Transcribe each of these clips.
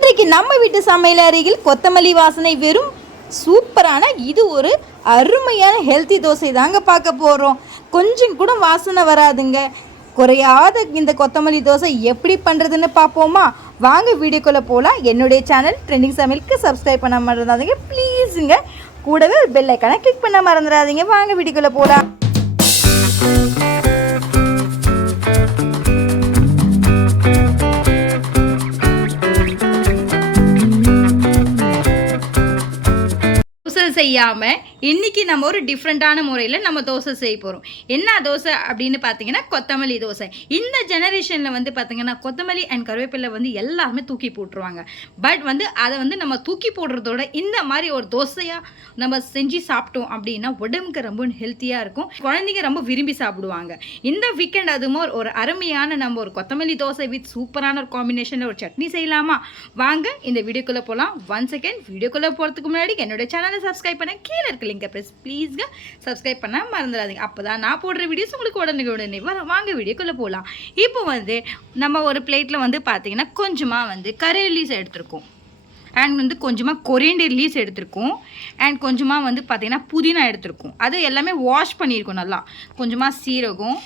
இன்றைக்கு நம்ம வீட்டு சமையல் அருகில் கொத்தமல்லி வாசனை வெறும் சூப்பரான இது ஒரு அருமையான ஹெல்த்தி தோசை தாங்க பார்க்க போகிறோம். கொஞ்சம் கூட வாசனை வராதுங்க. குறையாத இந்த கொத்தமல்லி தோசை எப்படி பண்ணுறதுன்னு பார்ப்போமா? வாங்க வீடியோக்குள்ளே போகலாம். என்னுடைய சேனல் ட்ரெண்டிங் சமையலுக்கு சப்ஸ்கிரைப் பண்ண மறந்துடாதீங்க ப்ளீஸுங்க. கூடவே ஒரு பெல் ஐக்கானை கிளிக் பண்ண மறந்துடாதீங்க. வாங்க வீடியோக்குள்ளே போகலாம். செய்யாமல் இன்றைக்கி நம்ம ஒரு டிஃப்ரெண்ட்டான முறையில் நம்ம தோசை செய்ய போகிறோம். என்ன தோசை அப்படின்னு பார்த்தீங்கன்னா கொத்தமல்லி தோசை. இந்த ஜெனரேஷனில் வந்து பார்த்திங்கன்னா கொத்தமல்லி அண்ட் கருவேப்பிலை வந்து எல்லாருமே தூக்கி போட்டுருவாங்க. பட் வந்து அதை வந்து நம்ம தூக்கி போடுறதோட இந்த மாதிரி ஒரு தோசையாக நம்ம செஞ்சு சாப்பிட்டோம் அப்படின்னா உடம்புக்கு ரொம்ப ஹெல்த்தியாக இருக்கும். குழந்தைங்க ரொம்ப விரும்பி சாப்பிடுவாங்க. இந்த வீக்கெண்ட் அதுவும் ஒரு அருமையான நம்ம ஒரு கொத்தமல்லி தோசை வித் சூப்பரான ஒரு காம்பினேஷனில் ஒரு சட்னி செய்யலாமா? வாங்க இந்த வீடியோக்குள்ளே போகலாம். ஒன் செகண்ட், வீடியோக்குள்ளே போகிறதுக்கு முன்னாடி என்னோட சேனலை சப்ஸ்கிரைப் பண்ண கீழே இருக்க லிங்கை ப்ரெஸ் ப்ளீஸ்ங்க சப்ஸ்கிரைப் பண்ண மறந்துடாதீங்க. அப்போ தான் நான் போடுற வீடியோஸ் உங்களுக்கு உடனே வாங்க வீடியோக்குள்ளே போகலாம். இப்போ வந்து நம்ம ஒரு பிளேட்டில் வந்து பார்த்தீங்கன்னா கொஞ்சமாக வந்து கரி லீவ்ஸ் எடுத்துருக்கோம், அண்ட் வந்து கொஞ்சமாக கொரியண்டர் லீவ்ஸ் எடுத்துருக்கோம், அண்ட் கொஞ்சமாக வந்து பார்த்திங்கன்னா புதினா எடுத்துருக்கோம். அது எல்லாமே வாஷ் பண்ணியிருக்கோம் நல்லா. கொஞ்சமாக சீரகம்,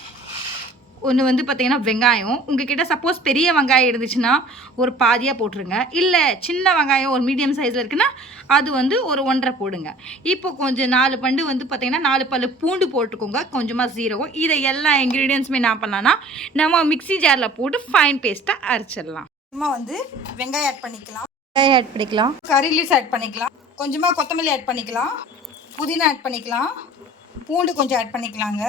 ஒன்று வந்து பார்த்திங்கன்னா வெங்காயம். உங்ககிட்ட சப்போஸ் பெரிய வெங்காயம் இருந்துச்சுன்னா ஒரு பாதியாக போட்டுருங்க. இல்லை சின்ன வெங்காயம் ஒரு மீடியம் சைஸில் இருக்குன்னா அது வந்து ஒரு 1.5 போடுங்க. இப்போ கொஞ்சம் 4 பண்டு வந்து பார்த்திங்கன்னா 4 பல்லு பூண்டு போட்டுக்கோங்க, கொஞ்சமாக சீரகம். இதை எல்லா இன்க்ரீடியன்ஸுமே என்ன பண்ணலான்னா நம்ம மிக்ஸி ஜாரில் போட்டு ஃபைன் பேஸ்ட்டாக அரைச்சிடலாம். கொஞ்சமாக வந்து வெங்காயம் ஆட் பண்ணிக்கலாம், கரி லீவ்ஸ் ஆட் பண்ணிக்கலாம், கொஞ்சமாக கொத்தமல்லி ஆட் பண்ணிக்கலாம், புதினா ஆட் பண்ணிக்கலாம், பூண்டு கொஞ்சம் ஆட் பண்ணிக்கலாங்க,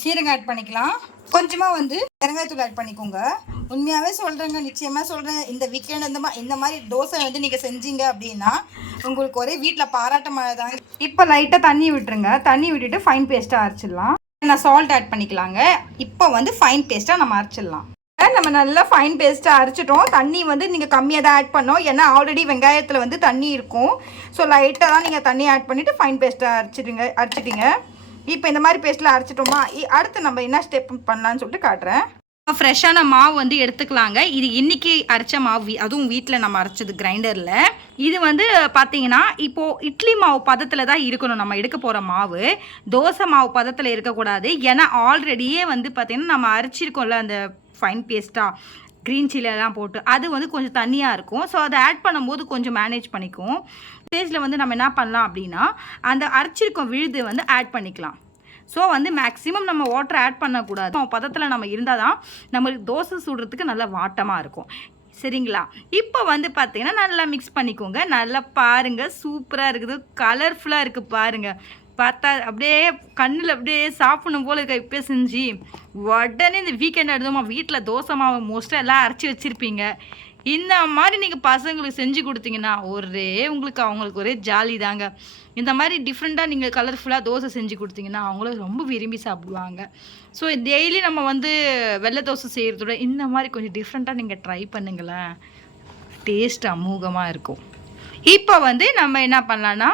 சீரகம் ஆட் பண்ணிக்கலாம், கொஞ்சமாக வந்து பெருங்காயத்தூள் ஆட் பண்ணிக்கோங்க. உண்மையாகவே சொல்கிறேங்க, நிச்சயமாக சொல்கிறேன், இந்த வீக்கெண்ட் இந்த மாதிரி தோசை வந்து நீங்கள் செஞ்சீங்க அப்படின்னா உங்களுக்கு ஒரே வீட்டில் பாராட்ட மாதிரி தாங்க. இப்போ லைட்டாக தண்ணி விட்டுருங்க. தண்ணி விட்டுட்டு ஃபைன் பேஸ்ட்டாக அரைச்சிடலாம். நான் சால்ட் ஆட் பண்ணிக்கலாங்க. இப்போ வந்து ஃபைன் பேஸ்ட்டாக நம்ம அரைச்சிடலாம். நம்ம நல்லா ஃபைன் பேஸ்ட்டாக அரைச்சிட்டோம். தண்ணி வந்து நீங்கள் கம்மியாக தான் ஆட் பண்ணோம், ஏன்னா ஆல்ரெடி வெங்காயத்தில் வந்து தண்ணி இருக்கும். ஸோ லைட்டாக தான் நீங்கள் தண்ணி ஆட் பண்ணிவிட்டு ஃபைன் பேஸ்ட்டாக அரைச்சிட்டிங்க. இப்போ இந்த மாதிரி பேஸ்ட்டில் அரைச்சிட்டோமா? அடுத்து நம்ம என்ன ஸ்டெப் பண்ணலான்னு சொல்லிட்டு காட்டுறேன். ஃப்ரெஷ்ஷான மாவு வந்து எடுத்துக்கலாங்க. இது இன்றைக்கி அரைச்ச மாவு, அதுவும் வீட்டில் நம்ம அரைச்சது கிரைண்டரில். இது வந்து பார்த்தீங்கன்னா இப்போது இட்லி மாவு பதத்தில் தான் இருக்கணும் நம்ம எடுக்க போகிற மாவு. தோசை மாவு பதத்தில் இருக்கக்கூடாது. ஏன்னா ஆல்ரெடியே வந்து பார்த்திங்கன்னா நம்ம அரைச்சிருக்கோம்ல அந்த ஃபைன் பேஸ்ட்டாக க்ரீன் சில்லியெல்லாம் போட்டு, அது வந்து கொஞ்சம் தண்ணியாக இருக்கும். ஸோ அதை ஆட் பண்ணும்போது கொஞ்சம் மேனேஜ் பண்ணிக்கும். ஸ்டேஜில் வந்து நம்ம என்ன பண்ணலாம் அப்படின்னா அந்த அரைச்சிருக்கோம் விழுது வந்து ஆட் பண்ணிக்கலாம். ஸோ வந்து மேக்ஸிமம் நம்ம வாட்டர் ஆட் பண்ணக்கூடாது. பதத்தில் நம்ம இருந்தால் தான் நம்மளுக்கு தோசை சுடுறதுக்கு நல்லா வாட்டமாக இருக்கும். சரிங்களா? இப்போ வந்து பார்த்தீங்கன்னா நல்லா மிக்ஸ் பண்ணிக்கோங்க. நல்லா பாருங்கள், சூப்பராக இருக்குது, கலர்ஃபுல்லாக இருக்குது பாருங்கள். பார்த்தா அப்படியே கண்ணில் அப்படியே சாப்பிடணும் போல் இருக்க. இப்போ செஞ்சு உடனே இந்த வீக்கெண்ட் எடுத்தோமா வீட்டில் தோசை மாவு மோஸ்ட்டாக எல்லாம் அரைச்சி வச்சுருப்பீங்க. இந்த மாதிரி நீங்கள் பசங்களுக்கு செஞ்சு கொடுத்தீங்கன்னா அவங்களுக்கு ஒரே ஜாலி தாங்க. இந்த மாதிரி டிஃப்ரெண்ட்டாக நீங்கள் கலர்ஃபுல்லாக தோசை செஞ்சு கொடுத்தீங்கன்னா அவங்களும் ரொம்ப விரும்பி சாப்பிடுவாங்க. ஸோ டெய்லி நம்ம வந்து வெள்ளை தோசை செய்கிறதோட இந்த மாதிரி கொஞ்சம் டிஃப்ரெண்ட்டாக நீங்கள் ட்ரை பண்ணுங்களேன், டேஸ்ட் அமோகமாக இருக்கும். இப்போ வந்து நம்ம என்ன பண்ணலான்னா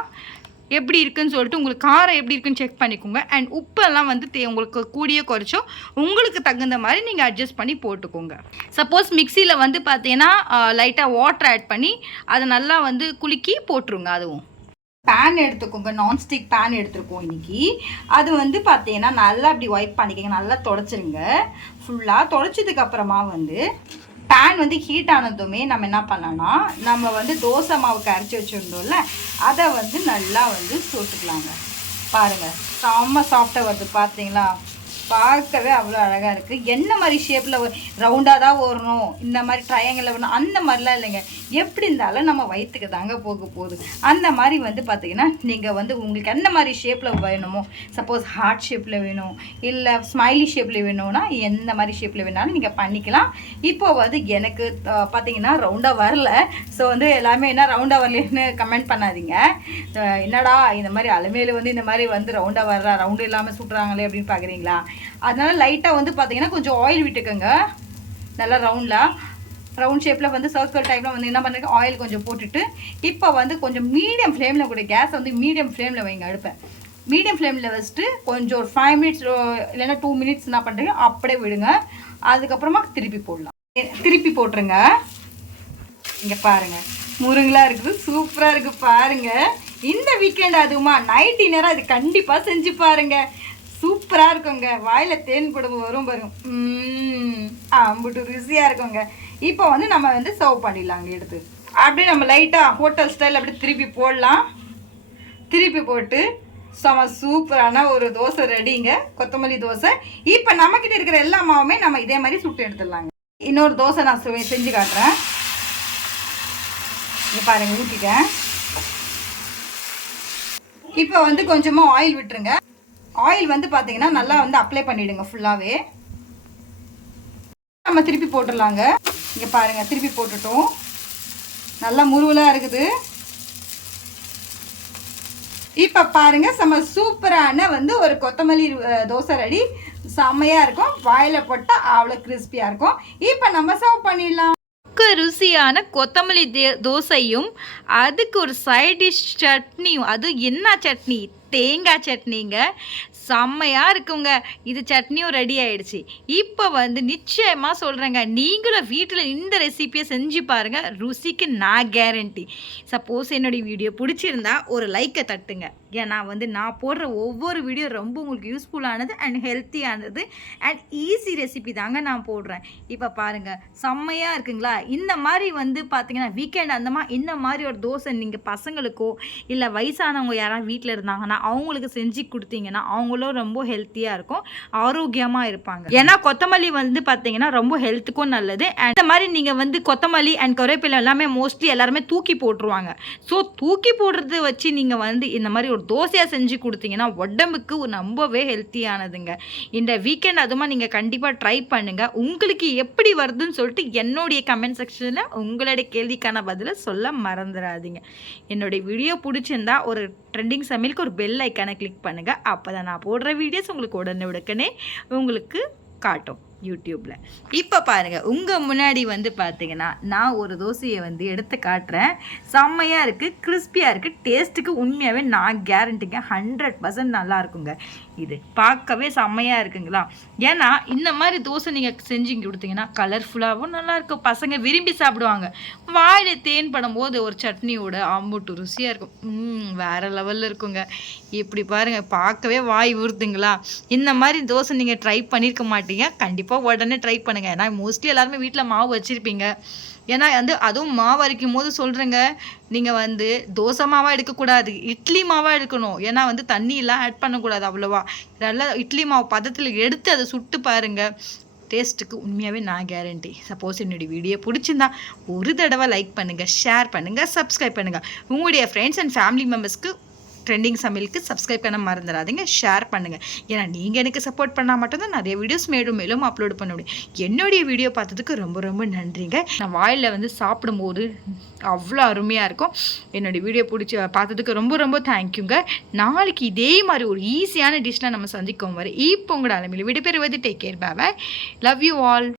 எப்படி இருக்குன்னு சொல்லிட்டு உங்களுக்கு காரம் எப்படி இருக்குன்னு செக் பண்ணிக்கோங்க. அண்ட் உப்பெல்லாம் வந்து உங்களுக்கு கூடிய குறைச்சோ உங்களுக்கு தகுந்த மாதிரி நீங்கள் அட்ஜஸ்ட் பண்ணி போட்டுக்கோங்க. சப்போஸ் மிக்சியில் வந்து பார்த்தீங்கன்னா லைட்டாக வாட்டர் ஆட் பண்ணி அதை நல்லா வந்து குலுக்கி போட்டுருங்க. அதுவும் பேன் எடுத்துக்கோங்க, நான்ஸ்டிக் பேன் எடுத்துருக்கோம் இன்றைக்கி. அது வந்து பார்த்தீங்கன்னா நல்லா அப்படி ஒய்ப் பண்ணிக்கோங்க, நல்லா தொடச்சிருங்க. ஃபுல்லாக தொடச்சதுக்கப்புறமா வந்து பேன் வந்து ஹீட் ஆனதுமே நம்ம என்ன பண்ணலாம்னா நம்ம வந்து தோசை மாவுக்கு அரைச்சி வச்சுருந்தோம்ல அதை வந்து நல்லா வந்து போட்டுக்கலாங்க. பாருங்கள், செம்ம சாஃப்டாக வருது பார்த்தீங்களா? பார்க்கவே அவ்வளோ அழகாக இருக்குது. என்ன மாதிரி ஷேப்பில் ரவுண்டாக தான் வரணும், இந்த மாதிரி ட்ரையாங்கிளில் வரணும் அந்த மாதிரிலாம் இல்லைங்க. எப்படி இருந்தாலும் நம்ம வயிற்றுக்கு தாங்க போக போகுது. அந்த மாதிரி வந்து பார்த்திங்கன்னா நீங்கள் வந்து உங்களுக்கு என்ன மாதிரி ஷேப்பில் வேணுமோ, சப்போஸ் ஹார்ட் ஷேப்பில் வேணும் இல்லை ஸ்மைலி ஷேப்பில் வேணும்னா எந்த மாதிரி ஷேப்பில் வேணாலும் நீங்கள் பண்ணிக்கலாம். இப்போ வந்து எனக்கு பார்த்திங்கன்னா ரவுண்டாக வரல. ஸோ வந்து எல்லாமே என்ன ரவுண்டாக வரலன்னு கமெண்ட் பண்ணாதீங்க. என்னடா இந்த மாதிரி அலுமையில் வந்து இந்த மாதிரி வந்து ரவுண்டாக வர்றா, ரவுண்டு இல்லாமல் சுட்டுறாங்களே அப்படின்னு பார்க்குறீங்களா? அதனால் லைட்டாக வந்து பார்த்தீங்கன்னா கொஞ்சம் ஆயில் விட்டுக்கோங்க. நல்லா ரவுண்ட் ஷேப்பில் வந்து சர்க்கிள் டைப்பில் வந்து என்ன பண்ணுறீங்க, ஆயில் கொஞ்சம் போட்டுட்டு இப்போ வந்து கொஞ்சம் மீடியம் ஃப்ளேமில் கூட கேஸை வந்து மீடியம் ஃப்ளேமில் வைங்க. அடுப்பை மீடியம் ஃப்ளேமில் வச்சுட்டு கொஞ்சம் ஒரு 5 மினிட்ஸ் இல்லைன்னா 2 மினிட்ஸ் என்ன பண்ணுறீங்க அப்படியே விடுங்க. அதுக்கப்புறமா திருப்பி போட்டுருங்க. இங்கே பாருங்கள் முருங்கலாக இருக்குது, சூப்பராக இருக்குது பாருங்கள். இந்த வீக்கெண்ட் அதுவுமா நைட் டின்னராக இது கண்டிப்பாக செஞ்சு பாருங்கள், சூப்பராக இருக்குங்க. வாயில் தேன் குடும்பம் வரும் பாருங்க, அம்புட்டு ருசியாக இருக்குங்க. இப்போ வந்து நம்ம வந்து சர்வ் பண்ணிடலாங்க. எடுத்து அப்படியே நம்ம லைட்டாக ஹோட்டல் ஸ்டைல் அப்படி திருப்பி போடலாம். திருப்பி போட்டு செம சூப்பரான ஒரு தோசை ரெடிங்க, கொத்தமல்லி தோசை. இப்போ நம்மக்கிட்ட இருக்கிற எல்லா மாவுமே நம்ம இதே மாதிரி சுட்டு எடுத்துடலாங்க. இன்னொரு தோசை நான் செஞ்சு காட்டுறேன். இங்கே பாருங்கள், ஊற்றிட்டேன். இப்போ வந்து கொஞ்சமாக ஆயில் விட்டுருங்க. ஆயில் வந்து பார்த்தீங்கன்னா நல்லா வந்து அப்ளை பண்ணிவிடுங்க ஃபுல்லாகவே. நம்ம திருப்பி போட்டுடலாங்க. இங்கே பாருங்கள், திருப்பி போட்டுட்டோம். நல்லா முருவலாக இருக்குது. இப்போ பாருங்கள், செம்ம சூப்பரான வந்து ஒரு கொத்தமல்லி தோசை ரெடி. செம்மையாக இருக்கும், வாயில் போட்டால் அவ்வளோ கிறிஸ்பியாக இருக்கும். இப்போ நம்ம சர்வ் பண்ணிடலாம். ருசியான கொத்தமல்லி தோசையும் அதுக்கு ஒரு சைட் டிஷ் சட்னியும். அது என்ன சட்னி? தேங்காய் சட்னிங்க. செம்மையாக இருக்குங்க. இது சட்னியும் ரெடி ஆகிடுச்சு. இப்போ வந்து நிச்சயமாக சொல்கிறேங்க, நீங்களும் வீட்டில் இந்த ரெசிப்பியை செஞ்சு பாருங்கள், ருசிக்கு நான் கேரண்டி. சப்போஸ் என்னுடைய வீடியோ பிடிச்சிருந்தா ஒரு லைக்கை தட்டுங்க. ஏன்னா வந்து நான் போடுற ஒவ்வொரு வீடியோ ரொம்ப உங்களுக்கு யூஸ்ஃபுல்லானது அண்ட் ஹெல்த்தியானது அண்ட் ஈஸி ரெசிபி தாங்க நான் போடுறேன். இப்போ பாருங்கள், செம்மையாக இருக்குங்களா? இந்த மாதிரி வந்து பார்த்தீங்கன்னா வீக்கெண்ட் இந்த மாதிரி ஒரு தோசை நீங்கள் பசங்களுக்கோ இல்லை வயசானவங்க யாராவது வீட்டில் இருந்தாங்கன்னா அவங்களுக்கு செஞ்சு கொடுத்தீங்கன்னா அவங்களும் ரொம்ப ஹெல்த்தியாக இருக்கும், ஆரோக்கியமாக இருப்பாங்க. ஏன்னா கொத்தமல்லி வந்து பார்த்தீங்கன்னா ரொம்ப ஹெல்த்துக்கும் நல்லது. அண்ட் இந்த மாதிரி நீங்கள் வந்து கொத்தமல்லி அண்ட் கருவேப்பிலை எல்லாமே மோஸ்ட்லி எல்லாருமே தூக்கி போட்டுருவாங்க. ஸோ தூக்கி போடுறத வச்சு நீங்கள் வந்து இந்த மாதிரி ஒரு தோசையாக செஞ்சு கொடுத்தீங்கன்னா உடம்புக்கு ரொம்பவே ஹெல்த்தியானதுங்க. இந்த வீக்கெண்ட் அதுமா நீங்கள் கண்டிப்பாக ட்ரை பண்ணுங்கள். உங்களுக்கு எப்படி வருதுன்னு சொல்லிட்டு என்னுடைய கமெண்ட் செக்ஷனில் உங்களுடைய கேள்விக்கான பதிலை சொல்ல மறந்துடாதீங்க. என்னுடைய வீடியோ பிடிச்சிருந்தா ஒரு ட்ரெண்டிங் சமையலுக்கு ஒரு பெல் ஐக்கானை கிளிக் பண்ணுங்கள். அப்போ தான் நான் போடுற வீடியோஸ் உங்களுக்கு உடனே உங்களுக்கு காட்டும் யூடியூப்பில். இப்போ பாருங்கள், உங்கள் முன்னாடி வந்து பார்த்தீங்கன்னா நான் ஒரு தோசையை வந்து எடுத்து காட்டுறேன். செம்மையாக இருக்குது, கிறிஸ்பியாக இருக்குது, டேஸ்ட்டுக்கு உண்மையாகவே நான் கேரண்டிங்க, 100% நல்லா இருக்குங்க. இது பார்க்கவே செம்மையாக இருக்குங்களா? ஏன்னா இந்த மாதிரி தோசை நீங்கள் செஞ்சு கொடுத்தீங்கன்னா கலர்ஃபுல்லாகவும் நல்லாயிருக்கும், பசங்க விரும்பி சாப்பிடுவாங்க. வாயில் தேன் படும்போது ஒரு சட்னியோட அம்புட்டு ருசியாக இருக்கும், வேறு லெவலில் இருக்குங்க. இப்படி பாருங்கள், பார்க்கவே வாய் ஊறுதுங்களா? இந்த மாதிரி தோசை நீங்கள் ட்ரை பண்ணியிருக்க மாட்டீங்க, கண்டிப்பாக உடனே ட்ரை பண்ணுங்கள். ஏன்னா மோஸ்ட்லி எல்லாருமே வீட்டில் மாவு வச்சுருப்பீங்க. ஏன்னா வந்து அதுவும் மாவு அரைக்கும் போது சொல்கிறேங்க, நீங்கள் வந்து தோசை மாவாக எடுக்கக்கூடாது, இட்லி மாவாக எடுக்கணும். ஏன்னா வந்து தண்ணியெல்லாம் ஆட் பண்ணக்கூடாது அவ்வளோவா. நல்லா இட்லி மாவு பதத்தில் எடுத்து அதை சுட்டு பாருங்கள், டேஸ்ட்டுக்கு உண்மையாகவே நான் கேரண்டி. சப்போஸ் என்னுடைய வீடியோ பிடிச்சிருந்தா ஒரு தடவை லைக் பண்ணுங்கள், ஷேர் பண்ணுங்கள், சப்ஸ்கிரைப் பண்ணுங்கள். உங்களுடைய ஃப்ரெண்ட்ஸ் அண்ட் ஃபேமிலி மெம்பர்ஸ்க்கு ட்ரெண்டிங் சமையலுக்கு சப்ஸ்கிரைப் பண்ண மறந்துடாதீங்க, ஷேர் பண்ணுங்கள். ஏன்னா நீங்கள் எனக்கு சப்போர்ட் பண்ணால் மட்டும்தான் நிறைய வீடியோஸ் மேலும் அப்லோட் பண்ண முடியும். என்னுடைய வீடியோ பார்த்ததுக்கு ரொம்ப நன்றிங்க. நான் வாயில் வந்து சாப்பிடும்போது அவ்வளோ அருமையாக இருக்கும். என்னுடைய வீடியோ பார்த்ததுக்கு ரொம்ப தேங்க்யூங்க. நாளைக்கு இதே மாதிரி ஒரு ஈஸியான டிஷ்லாம் நம்ம சந்திக்கும் வரை இப்போ உங்களோட அளவில் விடைபெறுவது. Take care, bye bye, love you all.